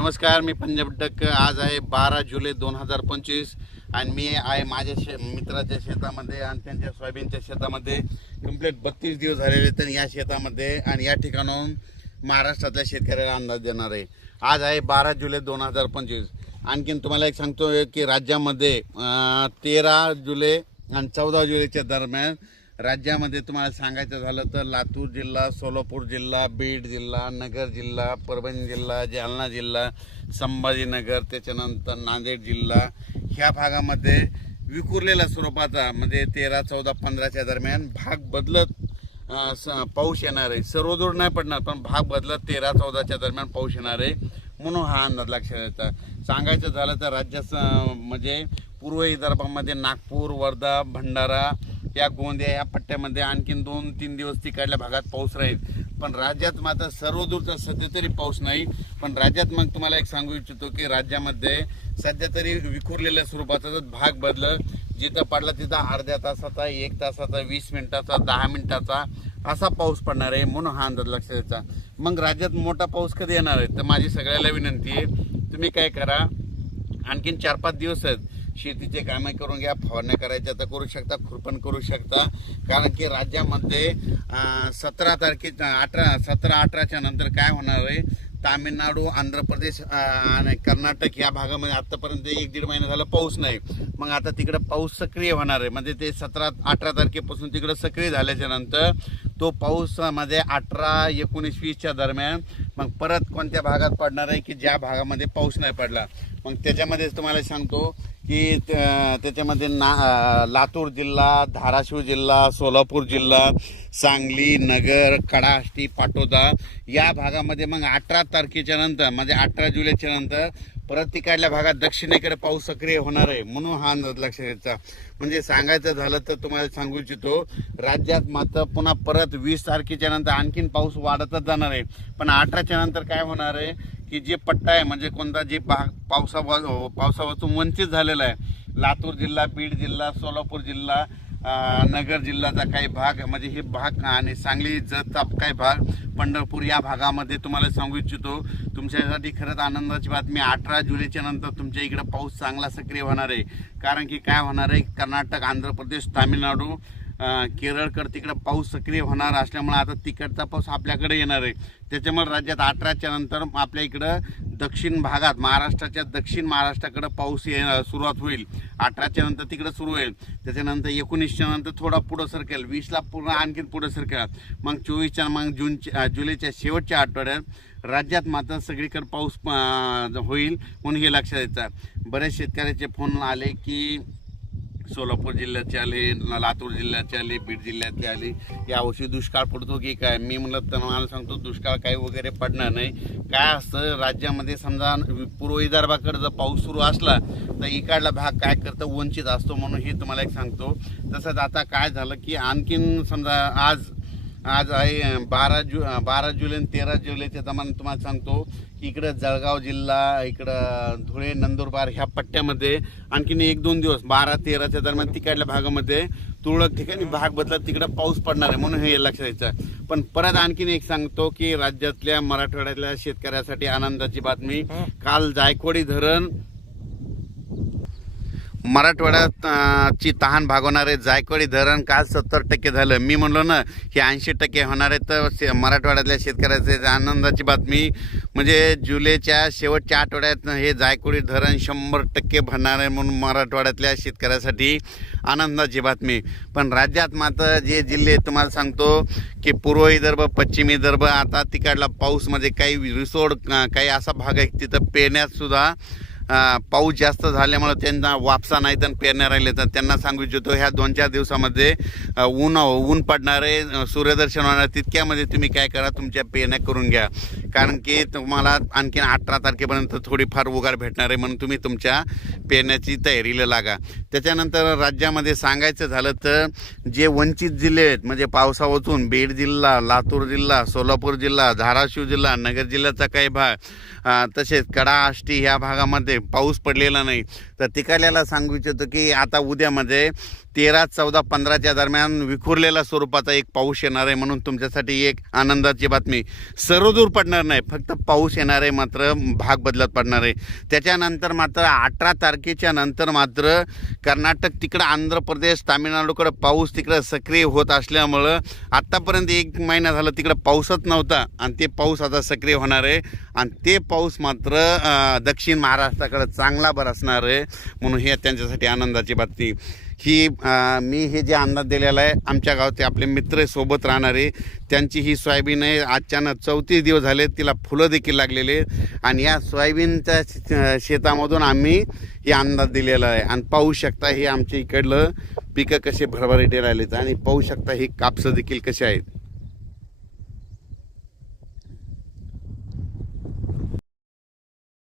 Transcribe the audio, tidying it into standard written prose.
नमस्कार, मी पंजाब डक। आज आहे 12 जुलै 2025 आणि मी आहे माझ्या मित्राच्या शेतामध्ये आणि त्यांच्या सोयाबीनच्या शेतामध्ये। कंप्लीट 32 दिवस झालेले तर या शेतामध्ये आणि या ठिकाणाहून महाराष्ट्रातल्या शेतकऱ्याला अंदाज देणार आहे। आज आहे 12 जुलै 2025। आणखीन तुम्हाला एक सांगतो की राज्यामध्ये 13 जुलै आणि 14 जुलैच्या दरम्यान राज्यामध्ये तुम्हाला सांगायचं झालं तर लातूर जिल्हा, सोलापूर जिल्हा, बीड जिल्हा, नगर जिल्हा, परभणी जिल्हा, जालना जिल्हा, संभाजीनगर, त्याच्यानंतर नांदेड जिल्हा ह्या भागामध्ये विखुरलेल्या स्वरूपाचा म्हणजे 13, 14, 15च्या दरम्यान भाग बदलत पाऊस येणार आहे। सर्वदूर नाही पडणार पण भाग बदलत 13, 14च्या दरम्यान पाऊस येणार आहे म्हणून हा अंदाज लक्षात येतो। सांगायचं झालं तर राज्यात म्हणजे पूर्व विदर्भामध्ये नागपूर, वर्धा, भंडारा या गोंदिया या पट्ट्यामध्ये आणखीन 2-3 दिवस तिकडल्या भागात पाऊस राहील। पण राज्यात मात्र सर्वदूरचा सध्या तरी पाऊस नाही। पण राज्यात मग तुम्हाला एक सांगू इच्छितो की राज्यामध्ये सध्या तरी विखुरलेल्या स्वरूपाचा भाग बदलत जिथं पडला तिथं अर्ध्या तासाचा, 1 तासाचा, 20 मिनिटाचा, 10 मिनिटाचा असा पाऊस पडणार आहे म्हणून हा अंदाज लक्षात येतो। मग राज्यात मोठा पाऊस कधी येणार आहे तर माझी सगळ्याला विनंती आहे, तुम्ही काय करा, आणखीन 4-5 दिवस आहेत, शेतीचे कामे करून घ्या, फवारण्या करायच्या तर करू शकता, खुरपण करू शकता। कारण की राज्यामध्ये 17-18च्या नंतर काय होणार आहे, तामिळनाडू, आंध्र प्रदेश आणि कर्नाटक या भागामध्ये आतापर्यंत 1-1.5 महिना झाला पाऊस नाही। मग आता तिकडे पाऊस सक्रिय होणार आहे म्हणजे ते 17-18 तारखेपासून तिकडे सक्रिय झाल्याच्या नंतर तो पाऊस मध्ये 18, 19, 20च्या दरम्यान मग परत कोणत्या भागात पडणार आहे की ज्या भागामध्ये पाऊस नाही पडला। मग त्याच्यामध्ये तुम्हाला सांगतो की त्याच्यामध्ये लातूर जिल्हा, धाराशिव जिल्हा, सोलापूर जिल्हा, सांगली, नगर, कडाष्टी, पाटोदा या भागामध्ये मग 18 तारखेच्या नंतर म्हणजे 18 जुलैच्या नंतर परत तिकडल्या भागात दक्षिणेकडे पाऊस सक्रिय होणार आहे म्हणून हा अंदाज लक्षात घ्यायचा। म्हणजे सांगायचं झालं तर तुम्हाला सांगू इच्छितो राज्यात मात्र पुन्हा परत 20 तारखेच्या नंतर आणखीन पाऊस वाढतच जाणार आहे। पण 18च्या नंतर काय होणार आहे की जे पट्टा आहे म्हणजे कोणता जे भाग पावसापासून वंचित झालेला आहे, लातूर जिल्हा, बीड जिल्हा, सोलापूर जिल्हा, नगर जिल्ह्याचा काही भाग म्हणजे हे भाग आणि सांगली जतचा काही भाग, पंढरपूर या भागामध्ये तुम्हाला सांगू इच्छितो तुमच्यासाठी खरंच आनंदाची बातमी, 18 जुलैच्या नंतर तुमच्या इकडे पाऊस चांगला सक्रिय होणार आहे। कारण की काय होणार आहे, कर्नाटक, आंध्र प्रदेश, तामिळनाडू, केरळकडे तिकडे पाऊस सक्रिय होणार असल्यामुळे आता तिकडचा पाऊस आपल्याकडे येणार आहे। त्याच्यामुळे राज्यात 18च्या नंतर आपल्या इकडं दक्षिण भागात महाराष्ट्राच्या दक्षिण महाराष्ट्राकडे पाऊस सुरुवात होईल। 18च्या नंतर तिकडे सुरू होईल, त्याच्यानंतर 19च्या नंतर थोडा पुढं सरकेल, 20ला पूर्ण आणखीन पुढं सरकेल, मग 24च्या मग जुलैच्या शेवटच्या आठवड्यात राज्यात मात्र सगळीकडे पाऊस होईल म्हणून हे लक्षात द्यायचं। बरेच शेतकऱ्याचे फोन आले की सोलापूर जिल्ह्याचे आले, लातूर जिल्ह्याचे आले, बीड जिल्ह्यातले आले, यावर्षी दुष्काळ पडतो की काय। मी म्हणलं तर मला सांगतो दुष्काळ काही वगैरे पडणार नाही। काय असतं राज्यामध्ये समजा पूर्व विदर्भाकडे जर पाऊस सुरू असला तर इकडला भाग काय करतं वंचित असतो म्हणून हे तुम्हाला एक सांगतो। तसंच आता काय झालं की आणखीन समजा आज आहे 12 जुलै आणि 13 जुलैच्या दरम्यान तुम्हाला सांगतो की इकडं जळगाव जिल्हा, इकडं धुळे, नंदुरबार ह्या पट्ट्यामध्ये आणखीन 1-2 दिवस 12-13च्या दरम्यान तिकडल्या भागामध्ये तुरळक ठिकाणी भाग बदलत तिकडं पाऊस पडणार आहे म्हणून हे लक्षात द्यायचं। पण परत आणखीन एक सांगतो की राज्यातल्या मराठवाड्यातल्या शेतकऱ्यासाठी आनंदाची बातमी, काल जायकवाडी धरण मराठवाड्यात ची तहान भागवणारे जायकवाडी धरण काल 70% झालं। मी म्हणलो ना की 80% होणार आहे तर मराठवाड्यातल्या शेतकऱ्याचे आनंदाची बातमी म्हणजे जुलैच्या शेवटच्या आठवड्यात हे जायकवाडी धरण 100% भरणार आहे म्हणून मराठवाड्यातल्या शेतकऱ्यासाठी आनंदाची बातमी। पण राज्यात मात्र जे जिल्हे तुम्हाला सांगतो की पूर्व विदर्भ, पश्चिम विदर्भ आता तिकडला पाऊस म्हणजे काही रिसोड काही असा भाग आहे तिथं पेरण्यातसुद्धा पाऊस जास्त झाल्यामुळे त्यांना वापसा नाही तर पेरण्या राहिले तर त्यांना सांगू इच्छितो ह्या 2-4 दिवसामध्ये ऊन पडणार आहे, सूर्यदर्शन होणार, तितक्यामध्ये तुम्ही काय करा तुमच्या पेरण्या करून घ्या। कारण की तुम्हाला आणखीन 18 तारखेपर्यंत थोडीफार उघाड भेटणार आहे म्हणून तुम्ही तुमच्या पेरण्याची तयारीला लागा। त्याच्यानंतर राज्यामध्ये सांगायचं झालं तर जे वंचित जिल्हे आहेत म्हणजे पावसावाचून बीड जिल्हा, लातूर जिल्हा, सोलापूर जिल्हा, धाराशिव जिल्हा, नगर जिल्ह्याचा काही भाग, तसेच कडाष्टी ह्या भागामध्ये पाऊस पडलेला नाही. तर तिकडल्याला सांगू इच्छितो की आता उद्यामध्ये 13, 14, 15च्या दरम्यान विखुरलेल्या स्वरूपाचा एक पाऊस येणार आहे. म्हणून तुमच्यासाठी एक आनंदाची बातमी. सर्वदूर पडणार नाही, फक्त पाऊस येणार आहे, मात्र भाग बदलत पडणार आहे. त्याच्यानंतर मात्र 18 तारखेच्या नंतर मात्र कर्नाटक तिकडं, आंध्र प्रदेश, तामिळनाडूकडं पाऊस तिकडं सक्रिय होत असल्यामुळं आत्तापर्यंत 1 महिना झालं तिकडं पाऊसच नव्हता आणि ते पाऊस आता सक्रिय होणार आहे. आणि ते पाऊस मात्र दक्षिण महाराष्ट्राकडे चांगला बरसणार आहे. म्हणून हे त्यांच्यासाठी आनंदाची बातमी. ही मी हे जे अंदाज दिलेला आहे, आमच्या गावचे आपले मित्र सोबत राहणारे, त्यांची ही सोयाबीन आहे. अचानक 34 दिवस झाले, तिला फुलं देखील लागलेले. आणि या सोयाबीनच्या शेतामधून आम्ही हे अंदाज दिलेला आहे. आणि पाहू शकता हे आमच्या इकडलं पिकं कसे भरभराटीला आलेत आणि पाहू शकता ही कापसं देखील कसे आहेत.